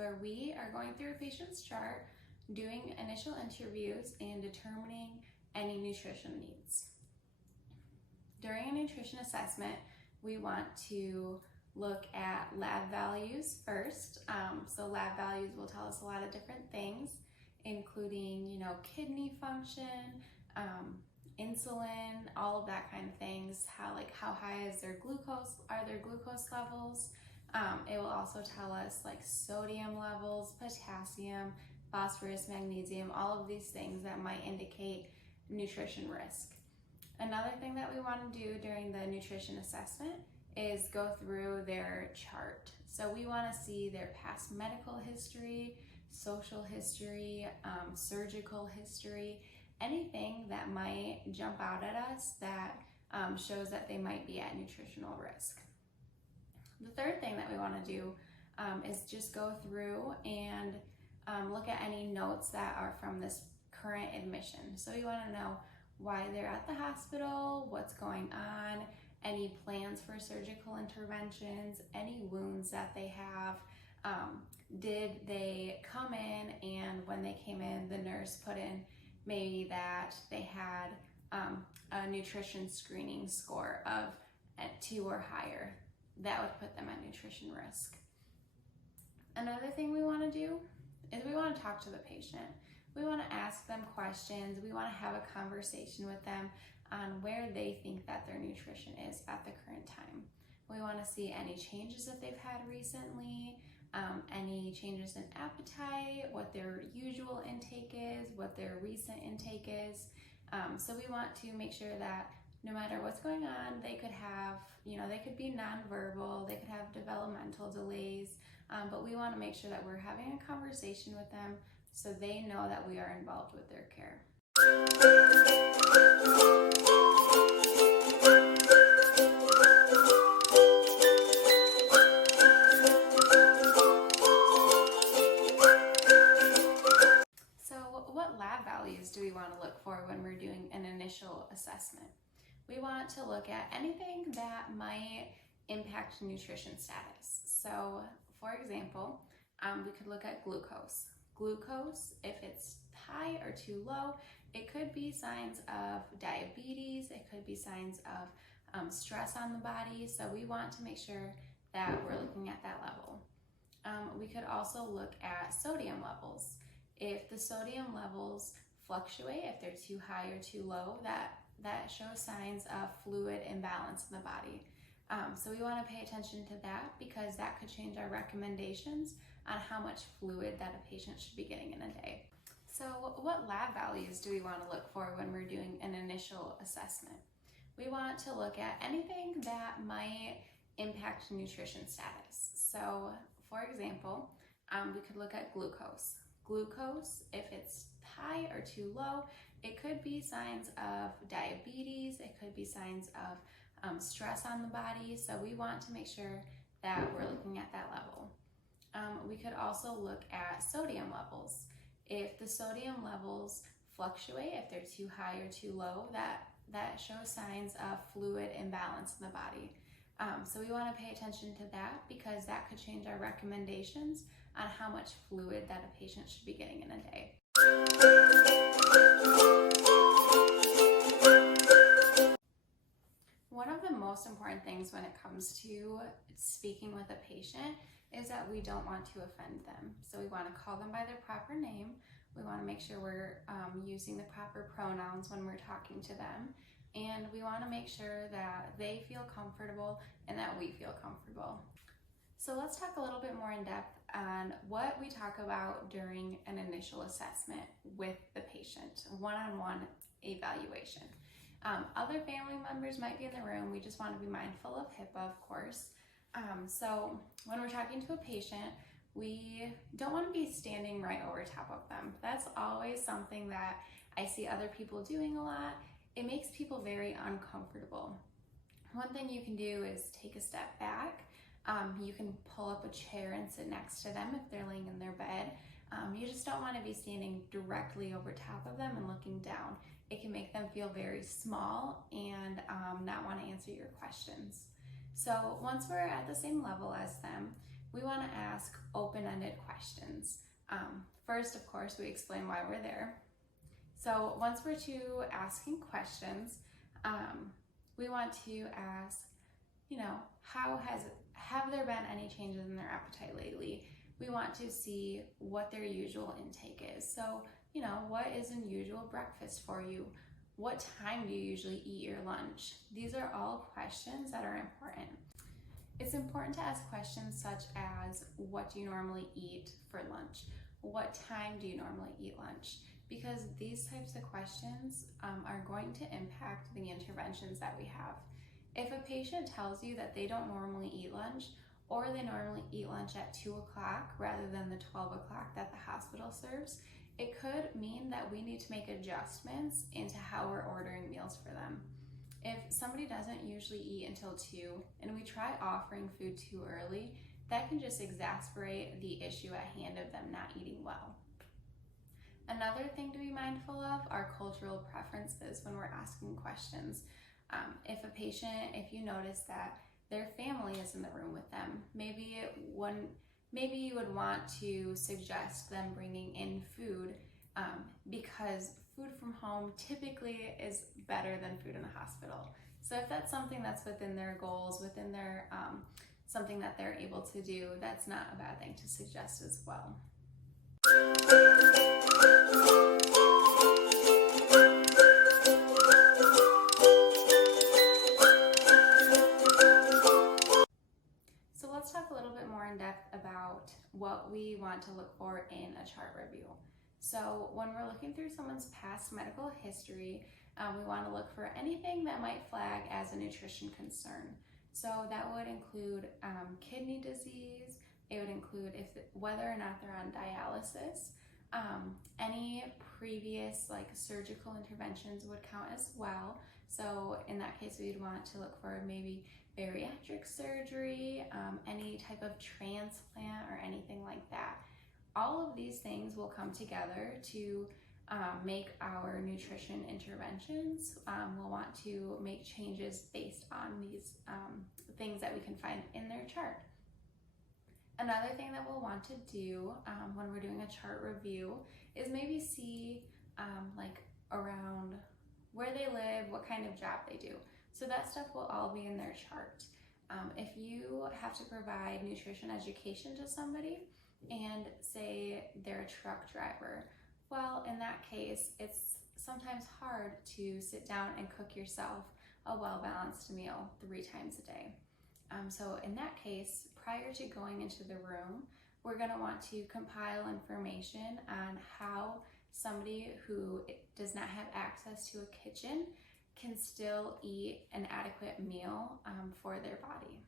where we are going through a patient's chart, doing initial interviews, and determining any nutrition needs. During a nutrition assessment, we want to look at lab values first. So lab values will tell us a lot of different things, including, kidney function, insulin, all of that kind of things. How high is their glucose? Are their glucose levels? It will also tell us sodium levels, potassium, phosphorus, magnesium, all of these things that might indicate nutrition risk. Another thing that we want to do during the nutrition assessment is go through their chart. So we want to see their past medical history, social history, surgical history, anything that might jump out at us that shows that they might be at nutritional risk. The third thing that we want to do is just go through and look at any notes that are from this current admission. So we want to know why they're at the hospital, what's going on, any plans for surgical interventions, any wounds that they have. Did they come in and when they came in, the nurse put in maybe that they had a nutrition screening score of 2 or higher? That would put them at nutrition risk. Another thing we want to do is we want to talk to the patient. We want to ask them questions. We want to have a conversation with them on where they think that their nutrition is at the current time. We want to see any changes that they've had recently, any changes in appetite, what their usual intake is, what their recent intake is. So we want to make sure that no matter what's going on, they could have, they could be nonverbal, they could have developmental delays, but we want to make sure that we're having a conversation with them so they know that we are involved with their care. So what lab values do we want to look for when we're doing an initial assessment? We want to look at anything that might impact nutrition status. So for example, we could look at glucose. Glucose, if it's high or too low, it could be signs of diabetes, it could be signs of stress on the body, so we want to make sure that we're looking at that level. We could also look at sodium levels. If the sodium levels fluctuate, if they're too high or too low, that shows signs of fluid imbalance in the body. So we want to pay attention to that because that could change our recommendations on how much fluid that a patient should be getting in a day. So what lab values do we want to look for when we're doing an initial assessment? We want to look at anything that might impact nutrition status. So for example, we could look at glucose. Glucose, if it's high or too low, it could be signs of diabetes, it could be signs of stress on the body, so we want to make sure that we're looking at that level. We could also look at sodium levels. If the sodium levels fluctuate, if they're too high or too low, that shows signs of fluid imbalance in the body. So we want to pay attention to that because that could change our recommendations on how much fluid that a patient should be getting in a day. One of the most important things when it comes to speaking with a patient is that we don't want to offend them. So we want to call them by their proper name. We want to make sure we're using the proper pronouns when we're talking to them. And we want to make sure that they feel comfortable and that we feel comfortable. So let's talk a little bit more in depth on what we talk about during an initial assessment with the patient, one-on-one evaluation. Other family members might be in the room. We just want to be mindful of HIPAA, of course. So when we're talking to a patient, we don't want to be standing right over top of them. That's always something that I see other people doing a lot. It makes people very uncomfortable. One thing you can do is take a step back. You can pull up a chair and sit next to them if they're laying in their bed. You just don't want to be standing directly over top of them and looking down. It can make them feel very small and not want to answer your questions. So once we're at the same level as them, we want to ask open-ended questions. First, of course, we explain why we're there. So once we're to asking questions, we want to ask, have there been any changes in their appetite lately? We want to see what their usual intake is. So, what is an usual breakfast for you? What time do you usually eat your lunch? These are all questions that are important. It's important to ask questions such as, what do you normally eat for lunch? What time do you normally eat lunch? Because these types of questions are going to impact the interventions that we have. If a patient tells you that they don't normally eat lunch, or they normally eat lunch at 2 o'clock rather than the 12 o'clock that the hospital serves, it could mean that we need to make adjustments into how we're ordering meals for them. If somebody doesn't usually eat until 2 and we try offering food too early, that can just exacerbate the issue at hand of them not eating well. Another thing to be mindful of are cultural preferences when we're asking questions. If you notice that their family is in the room with them, maybe you would want to suggest them bringing in food because food from home typically is better than food in the hospital. So if that's something that's within their goals, within their something that they're able to do, that's not a bad thing to suggest as well. So let's talk a little bit more in depth about what we want to look for in a chart review. So when we're looking through someone's past medical history, we want to look for anything that might flag as a nutrition concern. So that would include kidney disease. It would include whether or not they're on dialysis. Any previous surgical interventions would count as well. So in that case, we'd want to look for maybe bariatric surgery, any type of transplant or anything like that. All of these things will come together to make our nutrition interventions. We'll want to make changes based on these things that we can find in their chart. Another thing that we'll want to do when we're doing a chart review is maybe see around where they live, what kind of job they do. So that stuff will all be in their chart. If you have to provide nutrition education to somebody and say they're a truck driver, well, in that case, it's sometimes hard to sit down and cook yourself a well-balanced meal 3 times a day. So in that case, prior to going into the room, we're going to want to compile information on how somebody who does not have access to a kitchen can still eat an adequate meal for their body.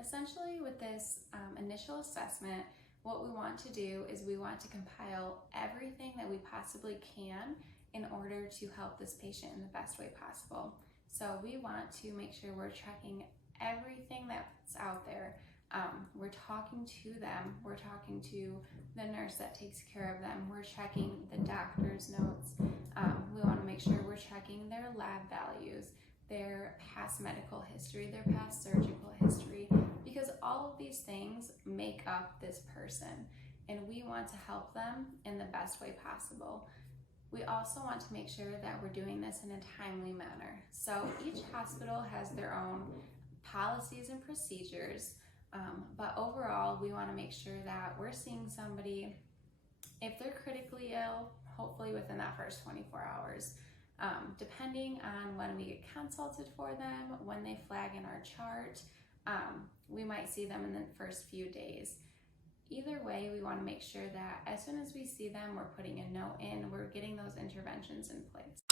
Essentially, with this initial assessment, what we want to do is we want to compile everything that we possibly can in order to help this patient in the best way possible. So we want to make sure we're checking everything that's out there. We're talking to them, we're talking to the nurse that takes care of them, we're checking the doctor's notes. We want to make sure we're checking their lab values, their past medical history, their past surgical history, because all of these things make up this person and we want to help them in the best way possible. We also want to make sure that we're doing this in a timely manner. So each hospital has their own policies and procedures, but overall we want to make sure that we're seeing somebody, if they're critically ill, hopefully within that first 24 hours. Depending on when we get consulted for them, when they flag in our chart, we might see them in the first few days. Either way, we want to make sure that as soon as we see them, we're putting a note in, we're getting those interventions in place.